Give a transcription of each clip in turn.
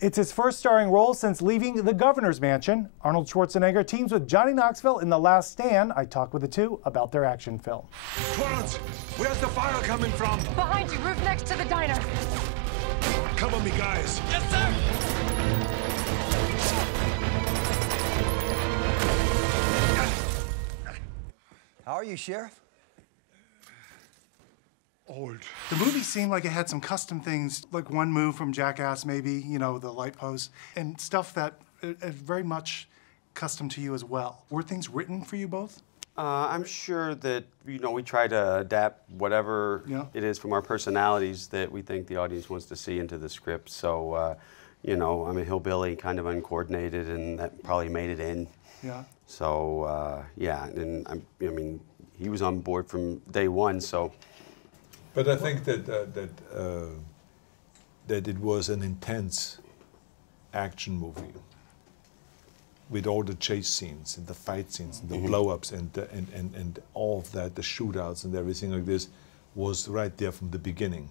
It's his first starring role since leaving the governor's mansion. Arnold Schwarzenegger teams with Johnny Knoxville in The Last Stand. I talked with the two about their action film. Clarence, where's the fire coming from? Behind you, roof next to the diner. Cover me, guys. Yes, sir. How are you, Sheriff? Old. The movie seemed like it had some custom things, like one move from Jackass, maybe, you know, the light post, and stuff that is very much custom to you as well. Were things written for you both? I'm sure that, you know, we try to adapt whatever it is from our personalities that we think the audience wants to see into the script. So, you know, I'm a hillbilly, kind of uncoordinated, and that probably made it in. Yeah. So, yeah, and I mean, he was on board from day one, so. But I think that that it was an intense action movie with all the chase scenes and the fight scenes and the blow-ups and all of that, the shootouts and everything like this was right there from the beginning.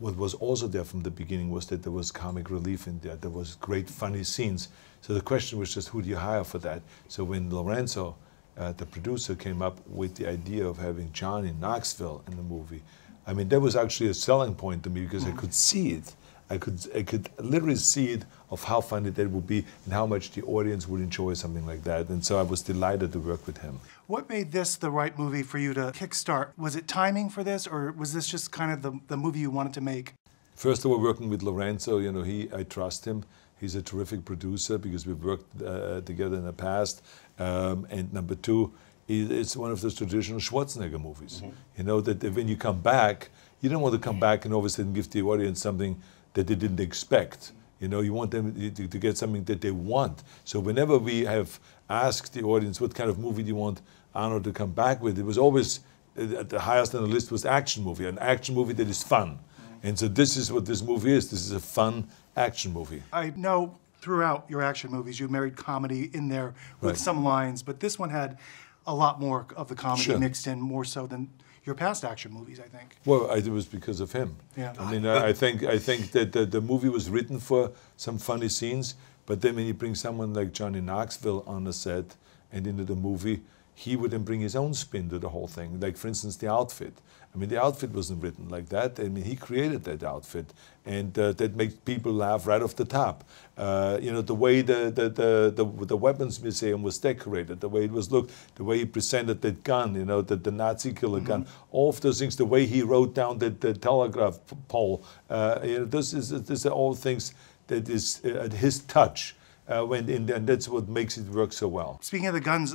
What was also there from the beginning was that there was comic relief in there. There was great funny scenes. So the question was just, who do you hire for that? So when Lorenzo, the producer, came up with the idea of having Johnny Knoxville in the movie, I mean, that was actually a selling point to me because I could see it. I could literally see it of how funny that would be and how much the audience would enjoy something like that. And so I was delighted to work with him. What made this the right movie for you to kickstart? Was it timing for this, or was this just kind of the movie you wanted to make? First of all, working with Lorenzo, you know, I trust him. He's a terrific producer because we've worked together in the past. And number two, it's one of those traditional Schwarzenegger movies. You know, that when you come back, you don't want to come back and all of a sudden give the audience something that they didn't expect. You know, you want them to get something that they want. So whenever we have asked the audience, what kind of movie do you want Arnold to come back with, it was always at the highest on the list was action movie, an action movie that is fun. And so this is what this movie is. This is a fun action movie. I know throughout your action movies you married comedy in there with some lines, but this one had a lot more of the comedy mixed in, more so than your past action movies, I think. Well, it was because of him. Yeah. I mean, I think that the movie was written for some funny scenes, but then when you bring someone like Johnny Knoxville on the set and into the movie, he would then bring his own spin to the whole thing. Like, for instance, the outfit. I mean, the outfit wasn't written like that. I mean, he created that outfit, and that makes people laugh right off the top. You know, the way the weapons museum was decorated, the way it was looked, the way he presented that gun, you know, the Nazi killer gun, all of those things, the way he wrote down the telegraph pole, you know, these are all things that is at his touch. And that's what makes it work so well. Speaking of the guns,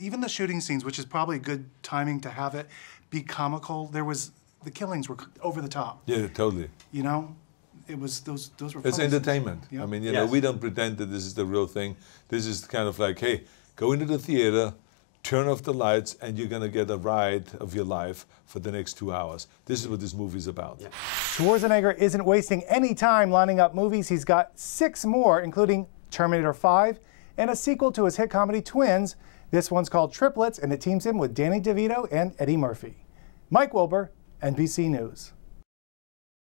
even the shooting scenes, which is probably good timing to have it be comical, the killings were over the top. Yeah, totally. You know, it was those were. It's entertainment. Yep. I mean, you know, we don't pretend that this is the real thing. This is kind of like, hey, go into the theater, turn off the lights, and you're gonna get a ride of your life for the next 2 hours. This is what this movie's about. Yeah. Schwarzenegger isn't wasting any time lining up movies. He's got 6 more, including Terminator 5, and a sequel to his hit comedy Twins. This one's called Triplets, and it teams him with Danny DeVito and Eddie Murphy. Mike Wilbur, NBC News.